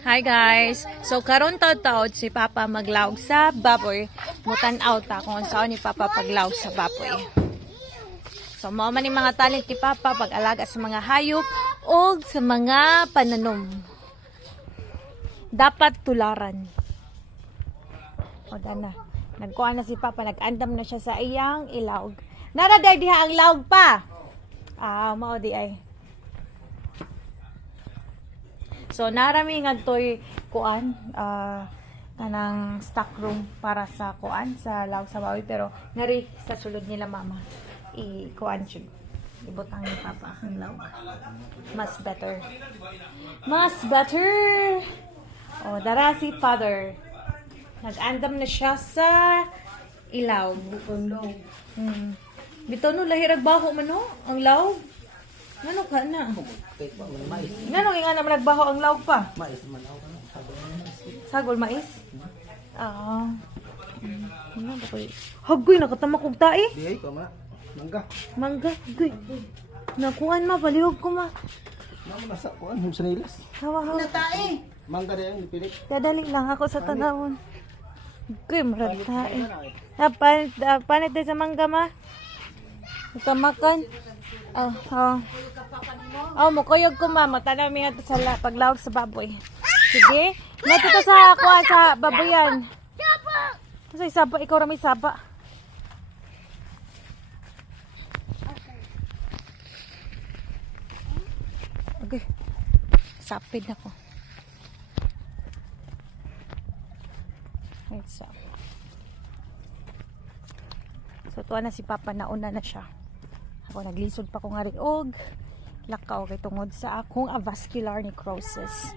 Hi guys! So karon taod-taod si Papa maglaog sa baboy. Mutan-out ta kung saan ni Papa paglaog sa baboy. So mao man ni mga talent ni Papa pag-alaga sa mga hayop o sa mga pananom. Dapat tularan. O dana. Nagkuha na si Papa, nag-andam na siya sa iyang ilaog. Naraday diha ang laog pa. Mao di ay. So, narami nga to'y kuan, kanang stock room para sa kuan, sa laog sa baboy. Pero, nari sa sulod nila mama, i-kuan siya. Ibutang ni Papa ang laog. Mas better. Mas better! O, dara si Father. Nag-andam na siya sa ilaw. Bito no, lahirag baho man no, ang laog. Ano ka na? Nanong nga naman nagbaho ang laog pa? Mais man ako. Sagol mais? Hagoy, nakatama kong tae. Di ko ma. Mangga. Mangga, hagoy. Nakuhan ma, palihog ko ma. Mama nasa ko ano sa nilas. Hawa-hawa. Tae. Mangga din pilit. Dadali lang ako sa tanawon. Hagoy, marag tae. Panit din sa mangga ma. Ikamakan. Mukuyog ko ma. Matanaw mi nga sa paglaog sa baboy. Sige. Nato to sa kuha sa baboyan. Kasi saba, ikaw ramay saba. Okay. Sapid na ko. Wait, so tuwa na si Papa, nauna na siya. Ako naglisod pa ko nga rin og lakaw kay tungod sa akong avascular necrosis.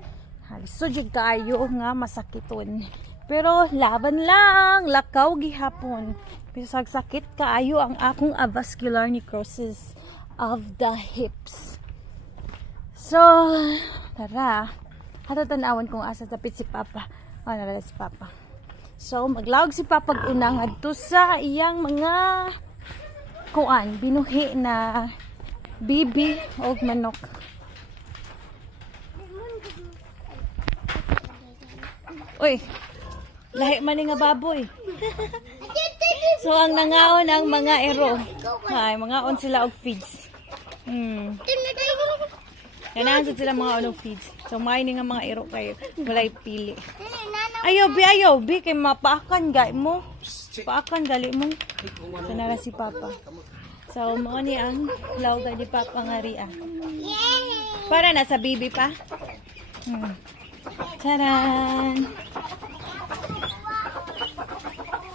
Lisod yung kayo nga masakiton. Pero laban lang, lakaw gihapon. Pero sagsakit kaayo ang akong avascular necrosis of the hips. So, tara. Hato tanawan kung asa tapit si Papa. Nara si Papa. So, maglaog si Papa unang adto sa iyang mga kuan, binuhi na bibi o manok. Uy, lahi man nga baboy. So, ang nangaon ang mga ero. Ay, mangaon sila og feeds. Ganahan sila mga og feeds. So, may nga mga ero kayo. Walay pili. Ayaw bi, kay mapaakan gay mo. Paakan gali mo. So, nara si Papa. So, mo ni ang laog ni Papa nga ria. Para na sa bibi pa. Taran!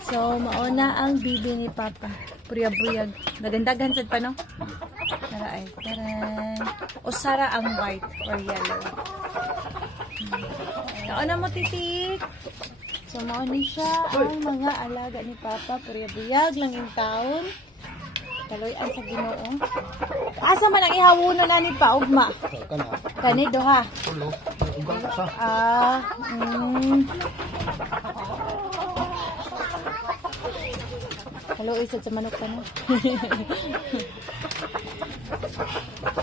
So, mauna ang bibi ni Papa. Puriyag-buyag. Nagandagan sad pa no? Tara ay. Taran! O Sara ang white or yellow. Nauna mo titik. So, mauna siya ang mga alaga ni Papa. Puriyag-buyag lang yung taon. Kaloy-an sa Ginoo. Asa man ang ihawuno na ni pa ugma? Kana. Kani do ha. Tulo. Ugang sa. Hello, isod sa manok ka no.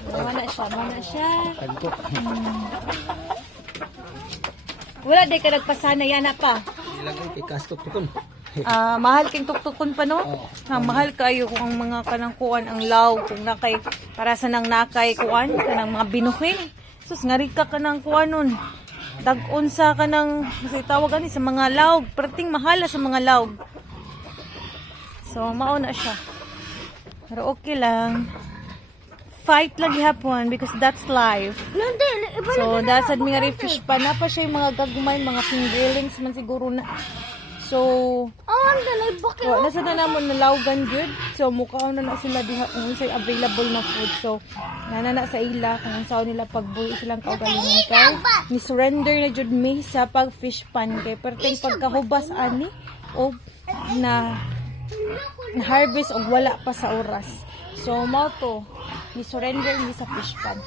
Mana siya. Kanko. Wala day ka nagpasana yana pa. Ilagay kay kastok tukon. Mahal king tuktukon pa no? Mahal kayo kung ang mga kanang kuan ang law, kung nakay para sa nang nakay kuan kanang mga binuhi. Sus ngari ka kanang kuan nun. Dag-on sa kanang tawag ani sa mga law, perting mahal sa mga law. So mao na siya. Pero okay lang. Fight lagi hapon because that's life. So that's ad mga fish pa na pa siya yung mga gagmay, mga fingerlings man siguro na. So, nasa na naman nalawgan good. So, mukha na sila diha kung say available na food. So, nanana sa ila kung saan nila pagbuhi silang kaugalingon kay. Ni surrender na jud me sa pag fish pan kay perting pagkahubas ani o na harvest og wala pa sa oras. So, mao to ni surrender ni sa fish pan.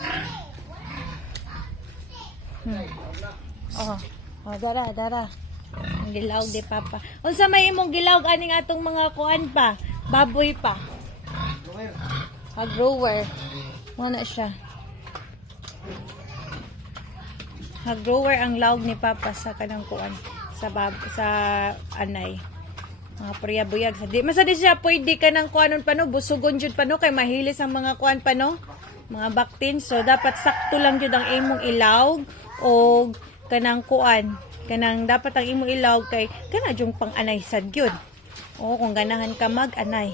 Dara. Ang gilawg di Papa. Unsa may imong gilawg aning atong mga kuan pa? Baboy pa. Grower. Mo na siya. Nag-grower ang lawg ni Papa sa kanang kuan sa anay. Mga priya-buyag sa di masadi siya pwede ka nang kuanon pa no, busugon jud pa no kay mahilis ang mga kuan pa no, mga baktin. So dapat sakto lang jud ang imong ilawg o kanang kuan, kanang dapat ang imong ilawg kay kana jung pang-anay sad gyud. O kung ganahan ka mag-anay.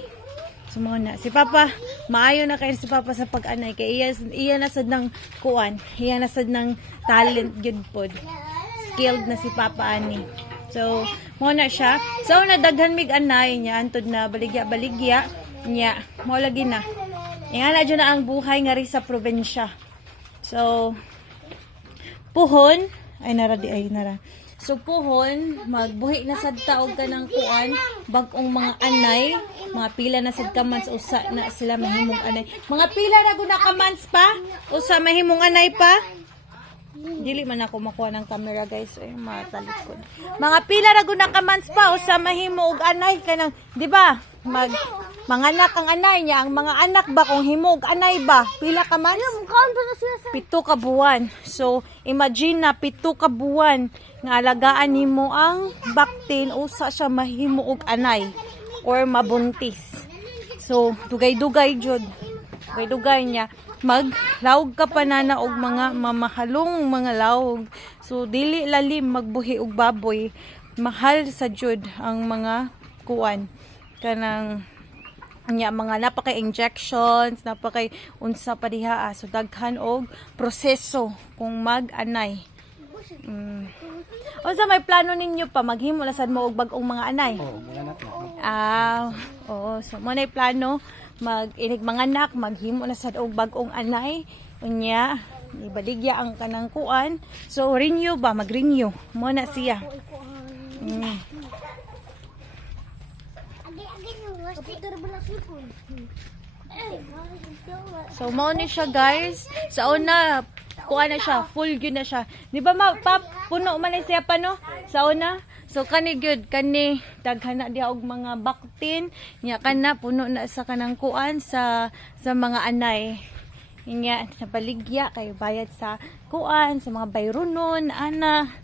So mo na si Papa, maayo na kay si Papa sa pag-anay kay iya na sad ng kuan, iya na sad ng talent gyud pod. Skilled na si Papa ani. So mo na siya. So nadaghan mig anay niya antod na baligya niya. Mo lagi na. Ingana jud na ang buhay nga ri sa probinsya. So puhon ay nara. So puhon, magbuhi na sad ta og kanang kuan, bag-ong mga anay, mga pila na sad ka months usa na sila mahimong anay. Mga pila ra gud na ka months pa? Usa mahimong anay pa? Dili man ako makuha ng camera guys, ay matalikod. Mga pila ra gud na ka months pa usa mahimo og anay kanang, di ba? Manganak ang anay niya, ang mga anak ba kung himo og anay ba? Pila ka months? 7 ka buwan. So imagine na 7 ka buwan nga alagaan nimo ang baktin usa siya mahimo og anay or mabuntis. So dugay-dugay jud. Dugay-dugay niya. Maglawog ka pa na og mga mamahalong mga lawog. So dili lalim magbuhi og baboy. Mahal sa jud ang mga kuan kanang nya mga napakay injections, napakay unsa pa diha. So daghan og proseso kung mag-anay. Unsa may plano ninyo pa maghimo lasad mo og bag-ong mga anay? Mga anak na. Oo, so mo nay plano mag-inig mga anak, maghimo na sad og bag-ong anay unya ibaligya ang kanang kuan. So renew ba, mag-renew mo na siya. So mo ni siya guys. Sa una kuan na siya, full gyud na siya. Di ba puno man siya pa no? Sa una. So kani gyud kani daghan na diha og mga baktin, nya kana puno na sa kanang kuan sa mga anay. Nya napaligya kay bayad sa kuan sa mga bayronon ana.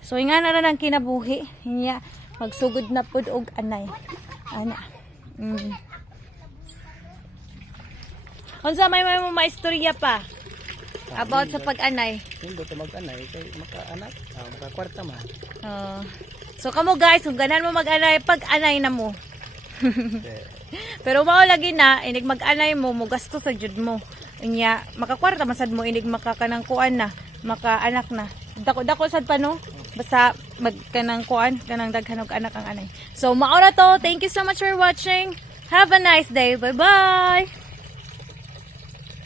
So ingana ra nang kinabuhi. Nya magsugod na pud og anay. Ana. Unsa may maistorya pa about sa pag-anay? Hindi to mag-anay kay maka-anak, maka-kwarta man. So kamo guys, kung ganan mo mag-anay, pag-anay na mo. Pero mao lagi na inig mag-anay mo, mo gasto sa jud mo. Inya makakwarta masad mo inig makakanang kuan na, maka-anak na. Dako sad pa no. Basta magkanang kuan, kanang daghan og anak ang anay. So mao na to. Thank you so much for watching. Have a nice day. Bye-bye.